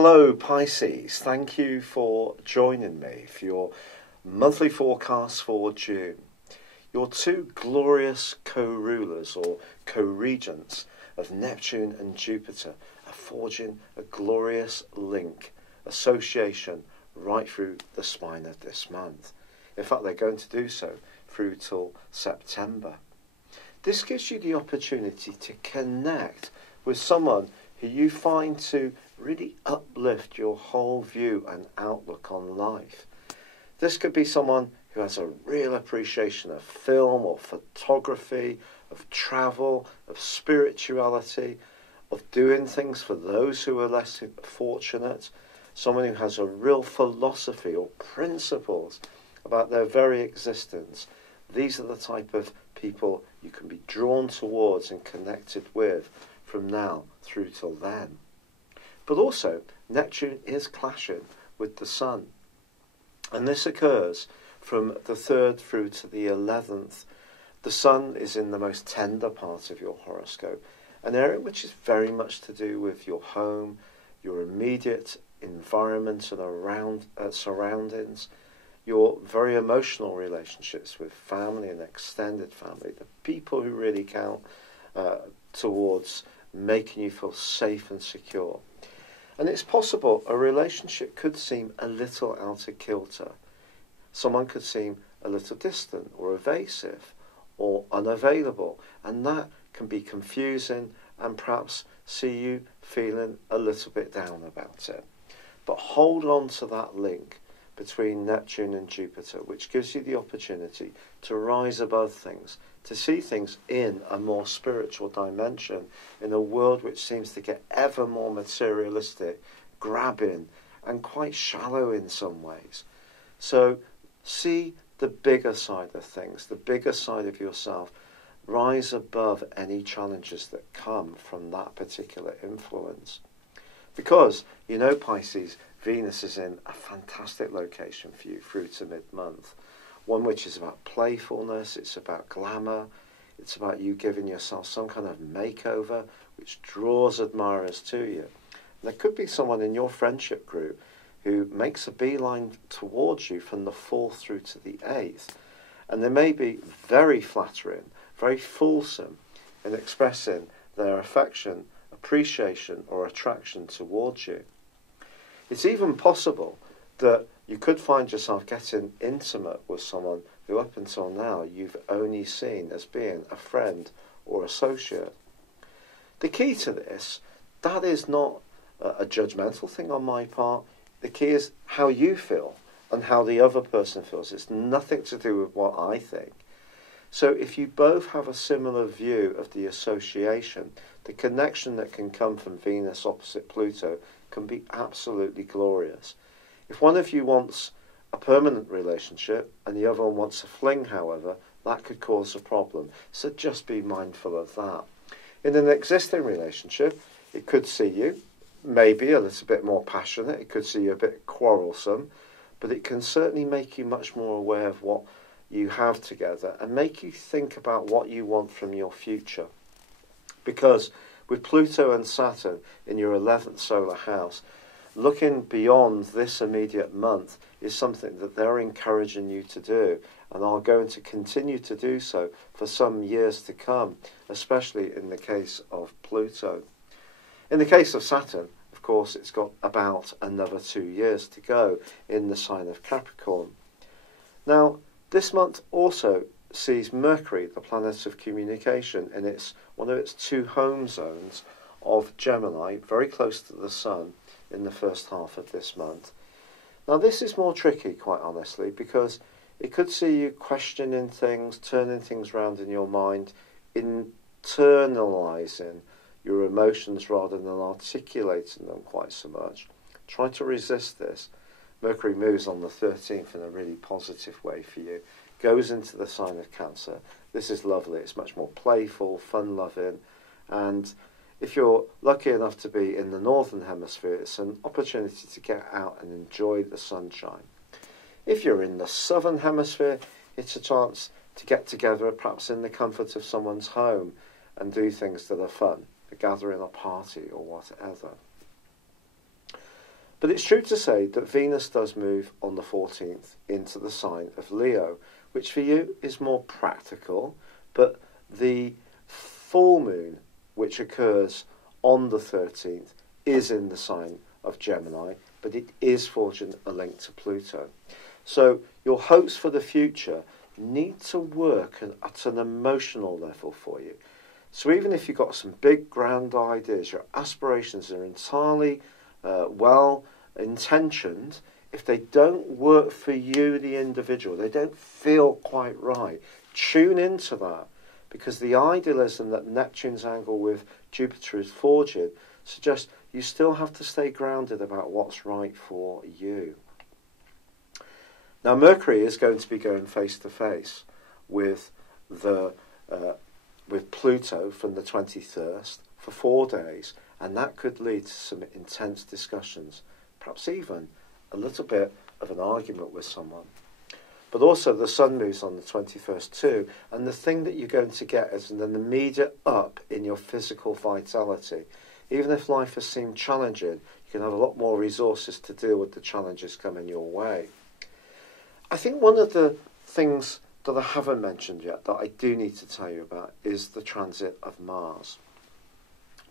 Hello Pisces, thank you for joining me for your monthly forecast for June. Your two glorious co-rulers or co-regents of Neptune and Jupiter are forging a glorious link, association right through the spine of this month. In fact, they're going to do so through till September. This gives you the opportunity to connect with someone who you find to really uplift your whole view and outlook on life. This could be someone who has a real appreciation of film or photography, of travel, of spirituality, of doing things for those who are less fortunate, someone who has a real philosophy or principles about their very existence. These are the type of people you can be drawn towards and connected with from now through till then. But also, Neptune is clashing with the Sun. And this occurs from the 3rd through to the 11th. The Sun is in the most tender part of your horoscope, an area which is very much to do with your home, your immediate environment and surroundings, your very emotional relationships with family and extended family, the people who really count towards making you feel safe and secure. And it's possible a relationship could seem a little out of kilter. Someone could seem a little distant or evasive or unavailable, and that can be confusing and perhaps see you feeling a little bit down about it. But hold on to that link between Neptune and Jupiter, which gives you the opportunity to rise above things, to see things in a more spiritual dimension, in a world which seems to get ever more materialistic, grabbing, and quite shallow in some ways. So see the bigger side of things, the bigger side of yourself. Rise above any challenges that come from that particular influence. Because, you know, Pisces, Venus is in a fantastic location for you through to mid-month. One which is about playfulness, it's about glamour, it's about you giving yourself some kind of makeover which draws admirers to you. And there could be someone in your friendship group who makes a beeline towards you from the 4th through to the 8th. And they may be very flattering, very fulsome in expressing their affection, appreciation or attraction towards you. It's even possible that you could find yourself getting intimate with someone who up until now you've only seen as being a friend or associate. The key to this, that is not a judgmental thing on my part. The key is how you feel and how the other person feels. It's nothing to do with what I think. So if you both have a similar view of the association, the connection that can come from Venus opposite Pluto can be absolutely glorious. If one of you wants a permanent relationship and the other one wants a fling, however, that could cause a problem. So just be mindful of that. In an existing relationship, it could see you maybe a little bit more passionate, it could see you a bit quarrelsome, but it can certainly make you much more aware of what you have together and make you think about what you want from your future. Because with Pluto and Saturn in your 11th solar house, looking beyond this immediate month is something that they're encouraging you to do and are going to continue to do so for some years to come, especially in the case of Pluto. In the case of Saturn, of course, it's got about another 2 years to go in the sign of Capricorn. Now, this month also sees Mercury, the planet of communication, in one of its 2 home zones of Gemini, very close to the Sun in the first half of this month. Now, this is more tricky, quite honestly, because it could see you questioning things, turning things around in your mind, internalizing your emotions rather than articulating them quite so much. Try to resist this. Mercury moves on the 13th in a really positive way for you. Goes into the sign of Cancer. This is lovely. It's much more playful, fun-loving, and if you're lucky enough to be in the northern hemisphere, it's an opportunity to get out and enjoy the sunshine. If you're in the southern hemisphere, it's a chance to get together, perhaps in the comfort of someone's home, and do things that are fun, a gathering, a party, or whatever. But it's true to say that Venus does move on the 14th into the sign of Leo, which for you is more practical, but the full moon, which occurs on the 13th, is in the sign of Gemini, but it is forging a link to Pluto. So your hopes for the future need to work at an emotional level for you. So even if you've got some big grand ideas, your aspirations are entirely well intentioned, if they don't work for you, the individual, they don't feel quite right, tune into that, because the idealism that Neptune's angle with Jupiter is forging suggests you still have to stay grounded about what's right for you. Now, Mercury is going to be going face to face with Pluto from the 21st for 4 days, and that could lead to some intense discussions, perhaps even a little bit of an argument with someone. But also the Sun moves on the 21st too, and the thing that you're going to get is an immediate up in your physical vitality. Even if life has seemed challenging, you can have a lot more resources to deal with the challenges coming your way. I think one of the things that I haven't mentioned yet that I do need to tell you about is the transit of Mars.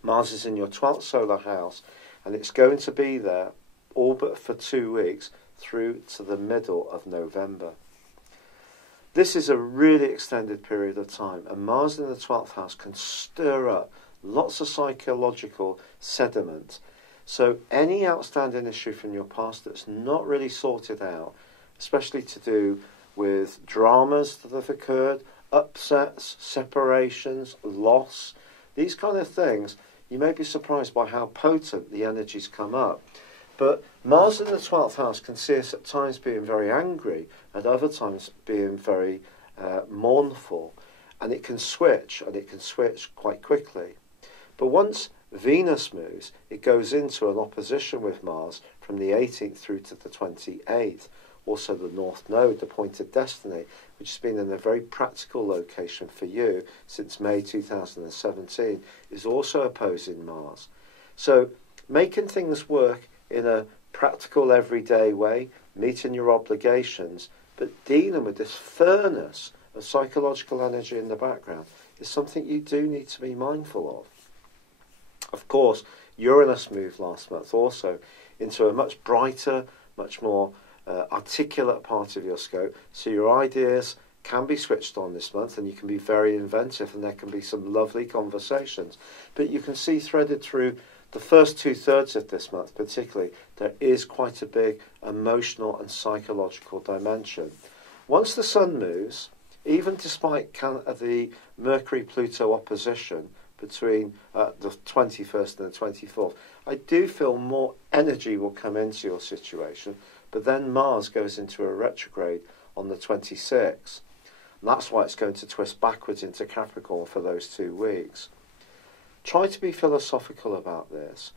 Mars is in your 12th solar house, and it's going to be there all but for 2 weeks through to the middle of November. This is a really extended period of time, and Mars in the 12th house can stir up lots of psychological sediment. So any outstanding issue from your past that's not really sorted out, especially to do with dramas that have occurred, upsets, separations, loss, these kind of things, you may be surprised by how potent the energies come up. But Mars in the 12th house can see us at times being very angry, at other times being very mournful, and it can switch quite quickly. But once Venus moves, it goes into an opposition with Mars from the 18th through to the 28th. Also the North Node, the point of destiny, which has been in a very practical location for you since May 2017, is also opposing Mars. So making things work in a practical everyday way, meeting your obligations, but dealing with this furnace of psychological energy in the background is something you do need to be mindful of. Of course, Uranus moved last month also into a much brighter, much more articulate part of your scope, so your ideas can be switched on this month and you can be very inventive and there can be some lovely conversations. But you can see threaded through the first 2/3 of this month particularly, there is quite a big emotional and psychological dimension. Once the Sun moves, even despite the Mercury-Pluto opposition between the 21st and the 24th, I do feel more energy will come into your situation, but then Mars goes into a retrograde on the 26th. And that's why it's going to twist backwards into Capricorn for those 2 weeks. Try to be philosophical about this.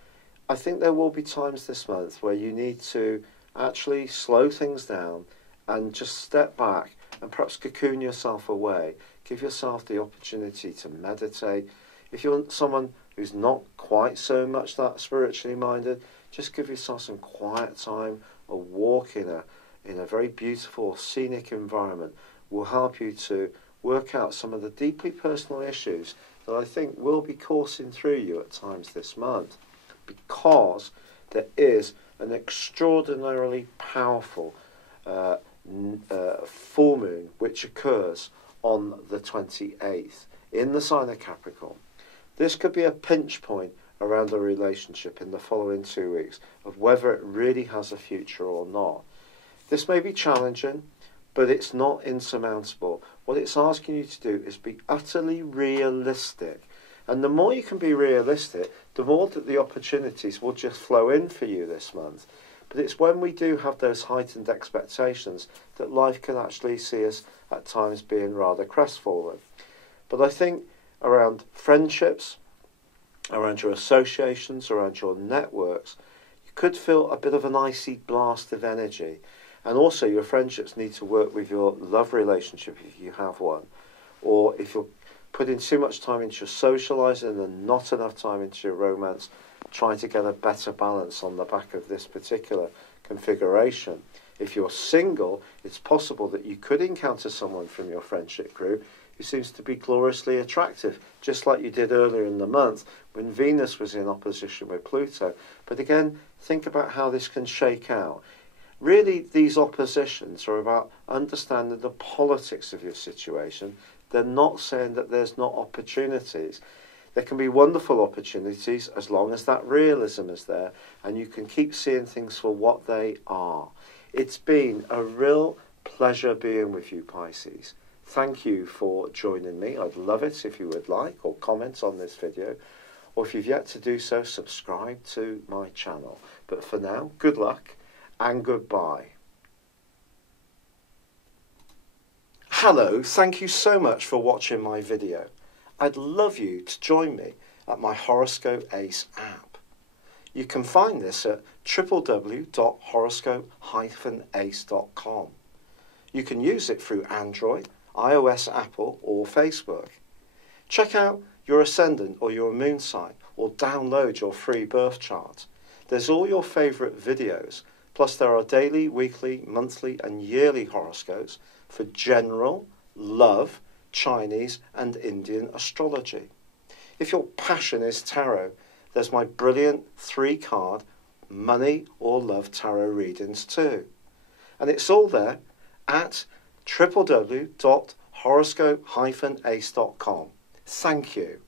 I think there will be times this month where you need to actually slow things down and just step back and perhaps cocoon yourself away. Give yourself the opportunity to meditate. If you're someone who's not quite so much that spiritually minded, just give yourself some quiet time. A walk in a very beautiful scenic environment will help you to work out some of the deeply personal issues that I think will be coursing through you at times this month, because there is an extraordinarily powerful full moon which occurs on the 28th in the sign of Capricorn. This could be a pinch point around a relationship in the following 2 weeks of whether it really has a future or not. This may be challenging, but it's not insurmountable. What it's asking you to do is be utterly realistic. And the more you can be realistic, the more that the opportunities will just flow in for you this month. But it's when we do have those heightened expectations that life can actually see us at times being rather crestfallen. But I think around friendships, around your associations, around your networks, you could feel a bit of an icy blast of energy. And also your friendships need to work with your love relationship if you have one. Or if you're putting too much time into your socialising and not enough time into your romance, trying to get a better balance on the back of this particular configuration. If you're single, it's possible that you could encounter someone from your friendship group who seems to be gloriously attractive, just like you did earlier in the month when Venus was in opposition with Pluto. But again, think about how this can shake out. Really, these oppositions are about understanding the politics of your situation. They're not saying that there's not opportunities. There can be wonderful opportunities as long as that realism is there and you can keep seeing things for what they are. It's been a real pleasure being with you, Pisces. Thank you for joining me. I'd love it if you would like or comment on this video. Or if you've yet to do so, subscribe to my channel. But for now, good luck and goodbye. Hello, thank you so much for watching my video. I'd love you to join me at my Horoscope Ace app. You can find this at www.horoscope-ace.com. You can use it through Android, iOS, Apple or Facebook. Check out your ascendant or your moon sign or download your free birth chart. There's all your favourite videos, plus there are daily, weekly, monthly and yearly horoscopes for general, love, Chinese and Indian astrology. If your passion is tarot, there's my brilliant 3-card money or love tarot readings too. And it's all there at www.horoscope-ace.com. Thank you.